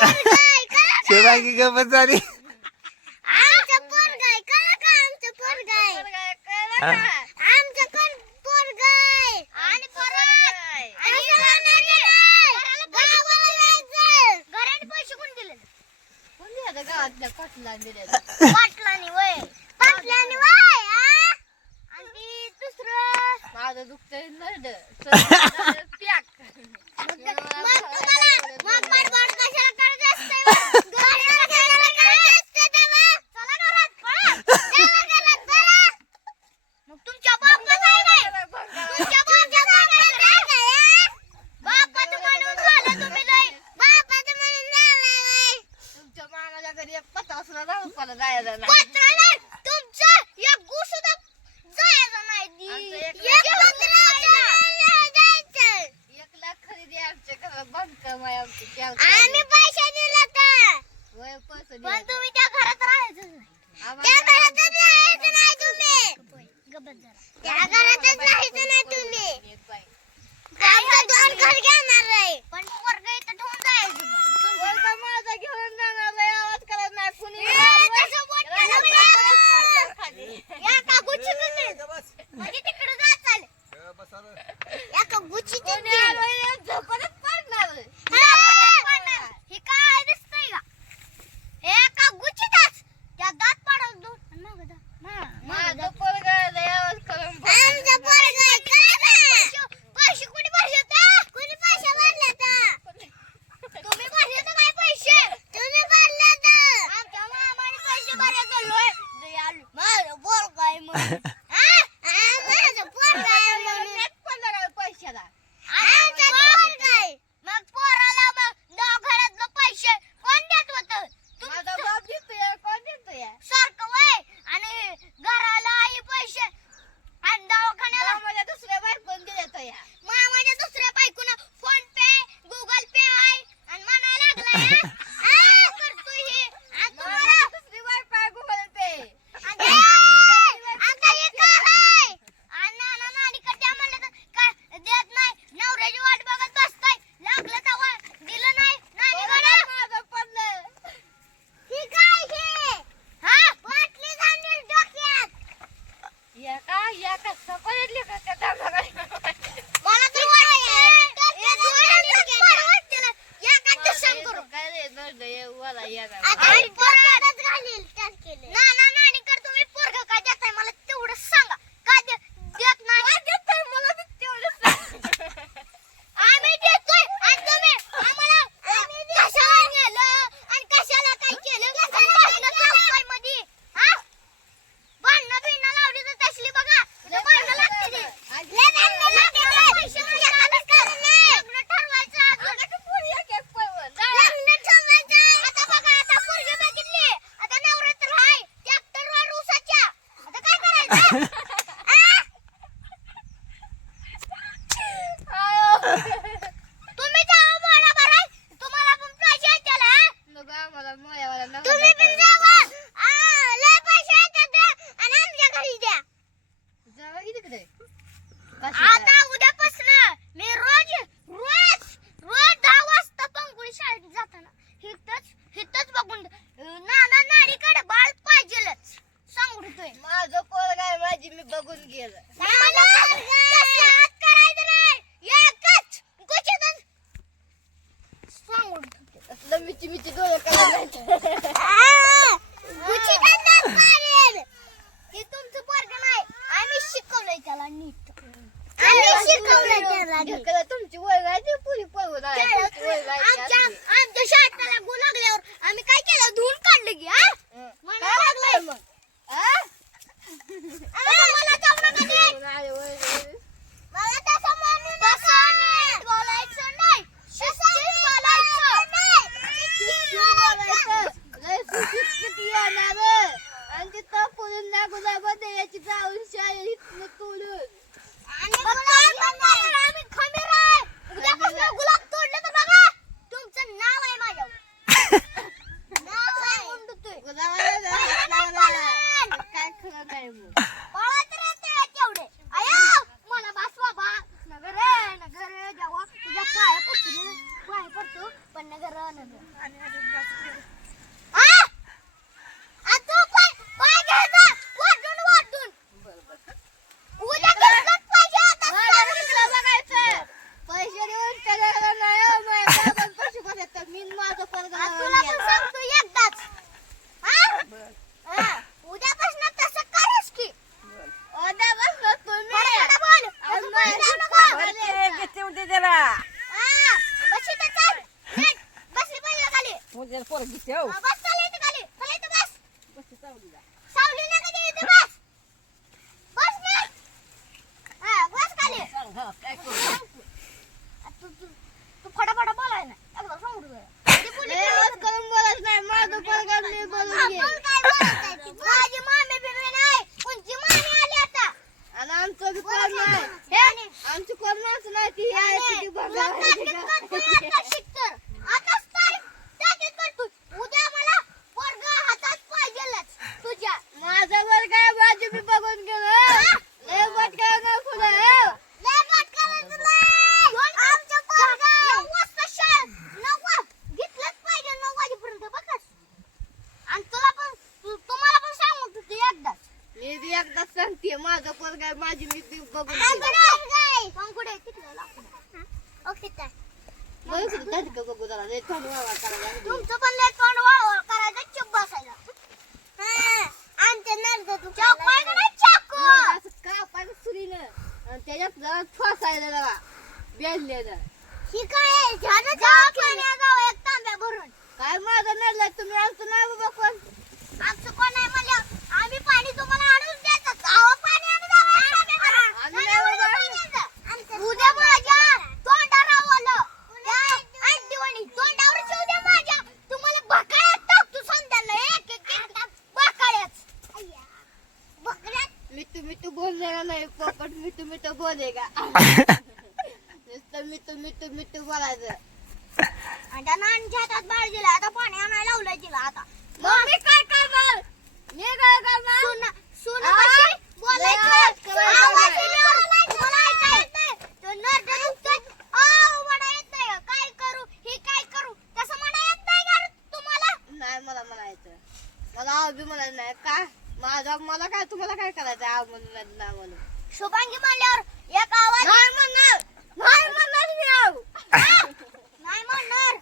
शुभांगी गप्पच झाली. आमचं पोरगाय कळलं का आमचं पोरगाय हा? आमचं कोण पोरगाय आणि परत आणि गावाला जायचं घरात पैसे कोण दिले कोण दिले गावातल्या पाटलांनी दिले पाटलांनी वय पाटलांनी वय आणि दुसरं माझं दुखतंय नरड पॅक मग तुम्हाला मग मारवाड कशाला करत असते घराला कशाला करत असते तेव्हा चला घरात पळा चला घरात पळा मग तुमच्या बापाचं काय नाही तुमच्या बापाचं काय नाही बापाचं म्हणून झालं तुम्ही लय बापाचं म्हणून झालं वय तुमच्या मामाच्या घरी एक पत्रा सुद्धा जाऊन पण जायचं नाही पत्रा नाही तुमचं एक गु सुद्धा जायचं नाही एक पत्रा जायचं 1 लाख खरेदी आमच्या घरात बांधकाम आहे आमची आम्ही पैसे दिले तर वय पैसे पण तुम्ही त्या घरात राहायचं नाही त्या घरातच राहायचं नाही तुम्ही त्या घरातच राहायचं नाही तुम्ही आमचं 2 घर घेणार आहे पण पोरगं इथं ठेवून जायचं पोरगं माझा घेऊन जाणार आहे आवाज करत नाही कुणी तसं बोलतं या का गुच्छी तुम्ही म्हणजे तिकडे जा चाल या का गुच्छी तुम्ही झोपतच पडणार हे काय दिसतंय का हे का गुच्छीतच त्या दात पाडत दूर मग दा माझं पोरगं लय आवाज करून आमचं पोरगं पैसे कोणी भरले कोणी पैसे भरले तुम्ही भरले तर काय पैसे तुम्ही भरले आमच्या मामाने पैसे भरायचे लोय माझं पोरगं आहे म्हणून माझं पोरगं आहे म्हणून पैशाला मग पोराला मग घरातलं पैसे कोण देत होत माझा बाप देतोय कोण देतोय सारखं वय आणि घराला आई पैसे आणि दवाखान्याला माझ्या दुसऱ्या बायकोन दिलेत मामाच्या दुसऱ्या बायकोन फोन पे गुगल पे आहे आणि म्हणायला लागलाय करतोय हे आणि तुम्हाला दुसरी वायफाय गुगल पे आता हे काय आहे आणि नाना नानीकडे म्हणलं तर काय देत नाही नवऱ्याची वाट बघत बसताय लागलं तेव्हा दिलं नाही नानीकडे माझं पडलं ही काय हे हा बाटली झाली डोक्यात या का सपडली का त्या मला तर वाटतं या का तसं करू काय रे नरड वाला या का आणि पोरगाच घालील त्यात केले नाना नानीकडे तुम्ही पोरगा काय देताय मला तेवढं सांगा काय देत नाही देताय मला तेवढं सांग आम्ही देतोय आणि तुम्ही आम्हाला कशाला नेलं आणि कशाला काय केलं काय मध्ये हा भांडणं बिणणं लावली तर तसली बघा भांडणं लागते ते लग्न ठरवायचं आता बघा आता पोरगी बघितली आता नवरात्र आहे ट्रॅक्टरवर ऊसाच्या आता काय करायचं तुम्ही जावा बोला बरं तुम्हाला पण पैसे आहेत त्याला तुम्ही पण जावा लय पैसे आहेत आणि आमच्या घरी द्या आता उद्यापासून मी रोज 10 वाजता पंगुळी शाळेत जाताना हितच बघून नाना नाडीकडे बाळ पाहिजेलच सांगतोय माझं पोरग आहे माझी मी बघून गेलं हात करायचं नाही एकच गुच्छीतच सांगून मिची डोळे करायचं गुच्छीतच दात पाडेल हे तुमचं पोरग नाही आम्ही शिकवलंय त्याला नीट आम्ही शिकवलंय त्याला तुमची वय आहे पुरी पळवून आमच्या शाळेत त्याला गु लागल्यावर आम्ही काय केलं धुवून काढलं की मला लागलंय मग मला जाऊ नका ते मला तसं म्हणून बोलायचं नाही शिस्तीत बोलायचं आणि तिथं पुरींना गुलाबामध्ये याची जाऊन शाळेत तोडून आम्ही खमीर आहे उद्यापासून गुलाब तोडले तर बघा तुमचं नाव आहे माझ्यावर नाव आहे काय खरं नाही पळत राहते तेवढे आया मला बसवा बा नगर जेव्हा तुझ्या पाया पडतो पण नगर त्याला हा, बस इथं चल. नीट. बसली पाहिजे खाली. मुलीला पोरं दिसते हो बस चल इथं खाली. चल इथं बस. बसते चावलीला. सावली नका देऊ इथं बस. बस नीट. हा, बस खाली. सांग, हा, काय करू? तू फटाफट बोलाय ना एकदा सांगू तुला. ते पोलीस करून बोलत नाही माझं पोरगा मी बोलून घे. माझी मामी बिमी नाही कोणची मामी आली आता आणि आमचं बी कोण नाही हे आमची कोणच नाही ती आहे ती तुला ताकीद करतोय आता शिकतर. आताच तारीख ताकीद करतोय. उद्या मला पोरगा हातात पाहिजेलच तुझ्या. माझं वर काय माझी मी बघून गेलो लय बट काय ना फुलं लय बात करायचं नाही. आमचं पोरगा 9 वाजता शाळेत 9 घेतलंच पाहिजे 9 वाजेपर्यंत बघस. आणि तुला पण तुम्हाला पण सांगू तू एकदाच. मी बी एकदा सांगते माझं पोर काय माझी मी बी बघून कुठे तिथलं लाकूड. ओके ताई. बघू जरा लय थंड वावा करायला तुमचं पण लय तोंड वाळवळ करायचं चुप बसायला. आमच्या नर्द तू चाकू आहे का नाही चाकू. असं कापायचं सुरीनं आणि त्याच्यात जरा ठोसायला जरा बेललेलं ही काय आहे? झालं दवाखान्यात जाऊ एक तांब्या भरून. काय माझं नडलं तुम्ही आमचं नाही बाबा कोण आमचं कोण नाही म्हणलं आम्ही पाणी तुम्हाला आणून देतो. गावा पाणी आणून द्यावं एक तांब्या भरून. आम्ही नाही बाबा. उद्या माझ्या तोंडावर आलं. त्या आंटीवाणी तोंडावर शिव द्या माझ्या. तुम्हाला बकाळ्यात टाकतो संध्याला एक एक बकाळ्यात. बकऱ्यात मिठू बोललेला नाही पोपट मिठू बोले का नुसतं मिठू बोलायचं. आणि त्या नानीच्या हातात बाळ दिला. आता पाणी आणायला लावलंय तिला आता. मग मी काय करणार मी काय करणार सुन आ? कशी बोलायचं. लय करायचं आवाज नाही. दिल्यावर मला ऐकायला येत नाही. तो नर्द नुसतं आव म्हणा येत नाही. काय करू ही काय करू तसं म्हणा येत नाही का तुम्हाला. नाही मला म्हणायचं मला आव बी म्हणायचं नाही का मला काय तुम्हाला काय करायचं आव म्हणून ना म्हणून शुभांगी म्हणल्यावर एक आवाज नाही म्हणणार मी आव नाही म्हणणार.